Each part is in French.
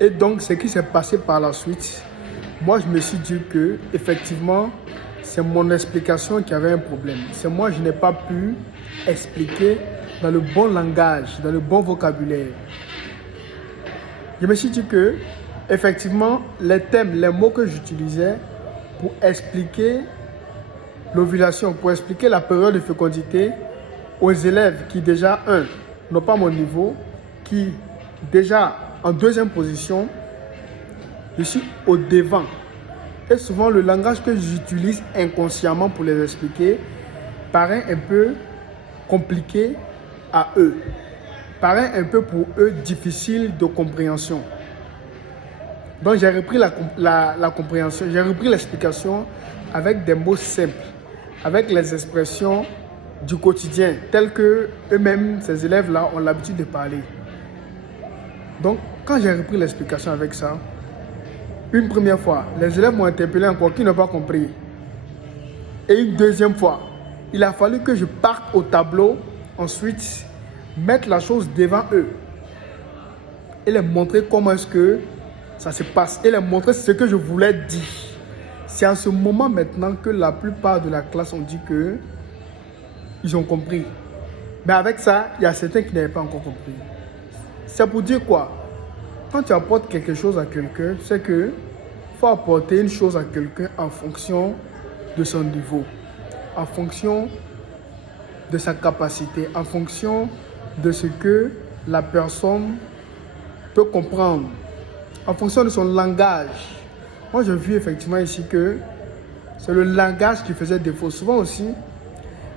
Et donc, ce qui s'est passé par la suite, moi, je me suis dit que, effectivement, c'est mon explication qui avait un problème. C'est moi, je n'ai pas pu expliquer dans le bon langage, dans le bon vocabulaire. Je me suis dit que, effectivement, les thèmes, les mots que j'utilisais pour expliquer l'ovulation, pour expliquer la période de fécondité aux élèves qui déjà, n'ont pas mon niveau, qui déjà en deuxième position, je suis au devant. Et souvent, le langage que j'utilise inconsciemment pour les expliquer paraît un peu compliqué à eux, paraît un peu pour eux difficile de compréhension. Donc, j'ai repris la compréhension, j'ai repris l'explication avec des mots simples, avec les expressions du quotidien, telles que eux-mêmes, ces élèves-là, ont l'habitude de parler. Donc, quand j'ai repris l'explication avec ça, une première fois, les élèves m'ont interpellé encore, qui n'ont pas compris. Et une deuxième fois, il a fallu que je parte au tableau, ensuite, mettre la chose devant eux et leur montrer comment est-ce que ça se passe et leur montrer ce que je voulais dire. C'est à ce moment maintenant que la plupart de la classe ont dit que ils ont compris. Mais avec ça, il y a certains qui n'avaient pas encore compris. C'est pour dire quoi? Quand tu apportes quelque chose à quelqu'un, c'est que faut apporter une chose à quelqu'un en fonction de son niveau, en fonction de sa capacité, en fonction de ce que la personne peut comprendre, en fonction de son langage. Moi, j'ai vu effectivement ici que c'est le langage qui faisait défaut. Souvent aussi,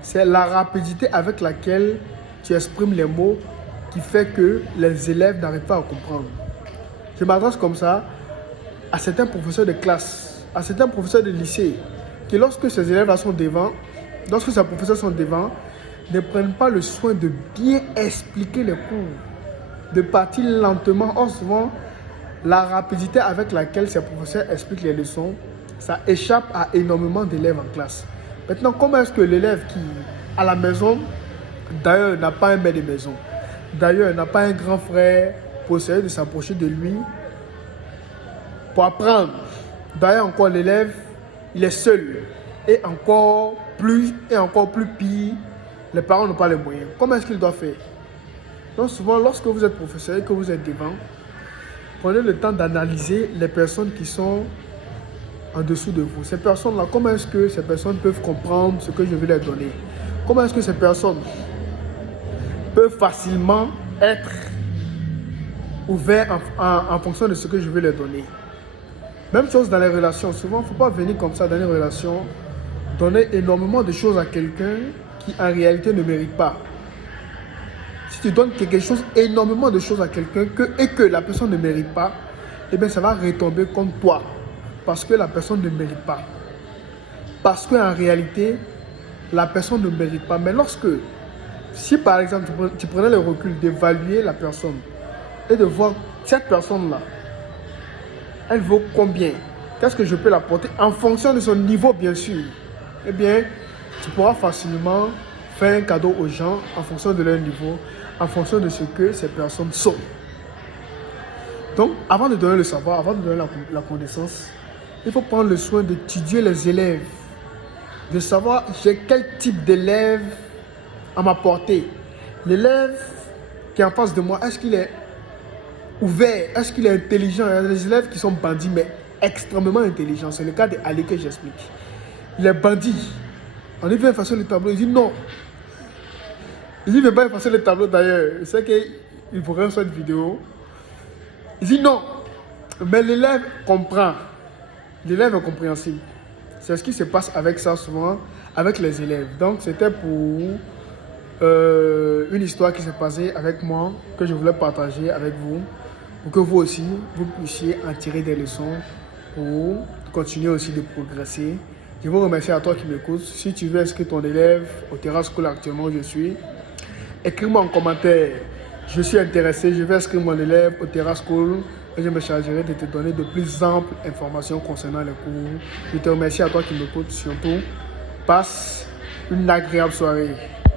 c'est la rapidité avec laquelle tu exprimes les mots qui fait que les élèves n'arrivent pas à comprendre. Je m'adresse comme ça à certains professeurs de classe, à certains professeurs de lycée, qui lorsque ces élèves-là sont devant, lorsque ces professeurs sont devant, ne prennent pas le soin de bien expliquer les cours, de partir lentement. Or, souvent, la rapidité avec laquelle ces professeurs expliquent les leçons, ça échappe à énormément d'élèves en classe. Maintenant, comment est-ce que l'élève qui, à la maison, d'ailleurs, n'a pas un maître de maison, d'ailleurs, n'a pas un grand frère pour essayer de s'approcher de lui, pour apprendre. D'ailleurs, encore l'élève, il est seul. Et encore plus pire, les parents n'ont pas les moyens. Comment est-ce qu'il doit faire? Donc souvent, lorsque vous êtes professeur et que vous êtes devant, prenez le temps d'analyser les personnes qui sont en dessous de vous. Ces personnes-là, comment est-ce que ces personnes peuvent comprendre ce que je vais leur donner? Comment est-ce que ces personnes peuvent facilement être ouvertes en fonction de ce que je vais leur donner? Même chose dans les relations. Souvent, il ne faut pas venir comme ça dans les relations, donner énormément de choses à quelqu'un qui en réalité ne mérite pas. Si tu donnes quelque chose, énormément de choses à quelqu'un et que la personne ne mérite pas, eh bien ça va retomber contre toi. Parce que la personne ne mérite pas. Parce qu'en réalité, la personne ne mérite pas. Mais si par exemple tu prenais le recul d'évaluer la personne et de voir cette personne-là, elle vaut combien? Qu'est-ce que je peux l'apporter en fonction de son niveau, bien sûr? Eh bien, tu pourras facilement faire un cadeau aux gens en fonction de leur niveau, en fonction de ce que ces personnes sont. Donc, avant de donner le savoir, avant de donner la connaissance, il faut prendre le soin d'étudier les élèves, de savoir j'ai quel type d'élève à m'apporter. L'élève qui est en face de moi, est-ce qu'il est ouvert, est-ce qu'il est intelligent? Il y a des élèves qui sont bandits, mais extrêmement intelligents. C'est le cas d'Ali que j'explique. Il est bandit. On lui vient effacer le tableau, il dit non. Il dit, ne veut pas effacer le tableau d'ailleurs. Il sait qu'il pourrait faire cette vidéo. Il dit non. Mais l'élève comprend. L'élève est compréhensible. C'est ce qui se passe avec ça souvent, avec les élèves. Donc c'était pour une histoire qui s'est passée avec moi, que je voulais partager avec vous, pour que vous aussi, vous puissiez en tirer des leçons, pour continuer aussi de progresser. Je vous remercie à toi qui m'écoutes. Si tu veux inscrire ton élève au Terra School actuellement où je suis, écris-moi en commentaire. Je suis intéressé, je vais inscrire mon élève au Terra School et je me chargerai de te donner de plus amples informations concernant les cours. Je te remercie à toi qui m'écoutes surtout. Passe une agréable soirée.